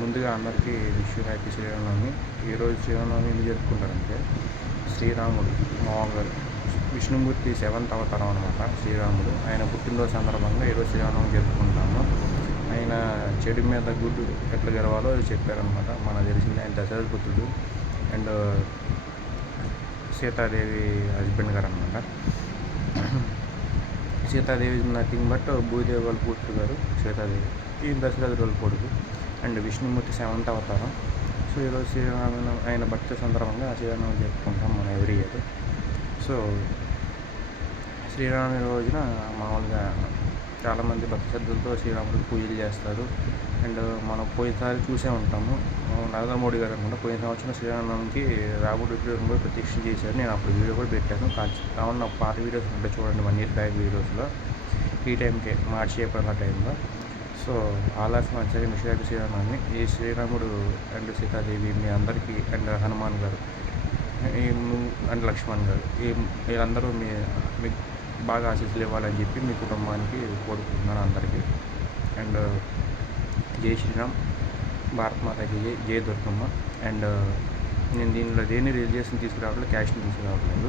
ముందుగా అందరికీ హ్యాపీ శ్రీరామనవమి. ఈరోజు శ్రీరామనవమి ఎందుకు జరుపుకుంటారంటే, శ్రీరాముడు మామూలుగా విష్ణుమూర్తి 7వ అవతారం అనమాట శ్రీరాముడు. ఆయన పుట్టినరోజు సందర్భంగా ఈరోజు శ్రీరామనవమి జరుపుకుంటాము. ఆయన చెడు మీద గుడ్డు ఎట్లా గెలవాలో చెప్పారనమాట. మనకు తెలిసింది ఆయన దశరథపుత్రుడు అండ్ సీతాదేవి హస్బెండ్ గారు అనమాట. సీతాదేవి నథింగ్ బట్ భూదేవి వాళ్ళ కూతురు గారు సీతాదేవి, ఈ దశరథుడు వాళ్ళ కొడుకు అండ్ విష్ణుమూర్తి 7వ అవతారం. సో ఈరోజు శ్రీరామ ఆయన భక్తి సందర్భంగా శ్రీరామనవమి జరుపుకుంటాం మనం ఎవ్రీ ఇయర్. సో శ్రీరామనవమి రోజున మామూలుగా చాలామంది భక్తి శ్రద్ధలతో శ్రీరాముడికి పూజలు చేస్తారు. అండ్ మనం పోయినసారి చూసే ఉంటాము, నరేంద్ర మోడీ గారు అనుకుంటా పోయిన సంవత్సరం శ్రీరామనవమికి రాముడి విగ్రహం కూడా ప్రతిష్ఠ చేశారు. నేను అప్పుడు వీడియో కూడా పెట్టాను. కావున పాత వీడియోస్ ఉంటే చూడండి, 1 year బ్యాక్ వీడియోస్లో ఈ టైంకి మార్చి ఏప్రిల్ ఆ టైంలో. సో ఆలాస్ మంచిగా మిషాబి శ్రీరామనవమి. ఈ శ్రీరాముడు అండ్ సీతాదేవి మీ అందరికీ అండ్ హనుమాన్ గారు అండ్ లక్ష్మణ్ గారు వీళ్ళందరూ మీకు బాగా ఆశీస్సులు ఇవ్వాలని చెప్పి మీ కుటుంబానికి కోరుకుంటున్నాను అందరికీ. అండ్ జై శ్రీరామ్, భారత్ మాతాకి జై, జై దుర్గమ్మ. అండ్ నేను దీనిలో దేన్ని రిలీజియస్ని తీసుకురావట్లేదు, క్యాస్ట్ని తీసుకురావట్లేదు.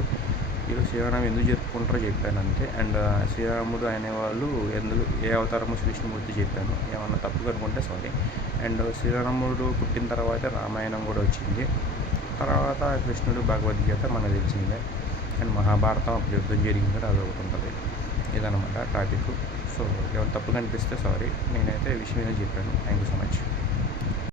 ఈరోజు శ్రీరామనవమి ఎందుకు జరుపుకుంటారో చెప్పాను అంతే. అండ్ శ్రీరాముడు అనేవాళ్ళు ఎందుకు ఏ అవతారమో విష్ణుమూర్తి చెప్పాను, ఏమన్నా తప్పు కనుకుంటే సారీ. అండ్ శ్రీరాముడు పుట్టిన తర్వాత రామాయణం కూడా వచ్చింది, తర్వాత కృష్ణుడు భగవద్గీత మనకు తెలిసిందే, అండ్ మహాభారతం అప్పుడు యుద్ధం జరిగింది కూడా అది ఒకటి ఉంటుంది. ఇదనమాట టాపిక్. సో ఎవరు తప్పు కనిపిస్తే సారీ, నేనైతే విషయం చెప్పాను. Thank you so much.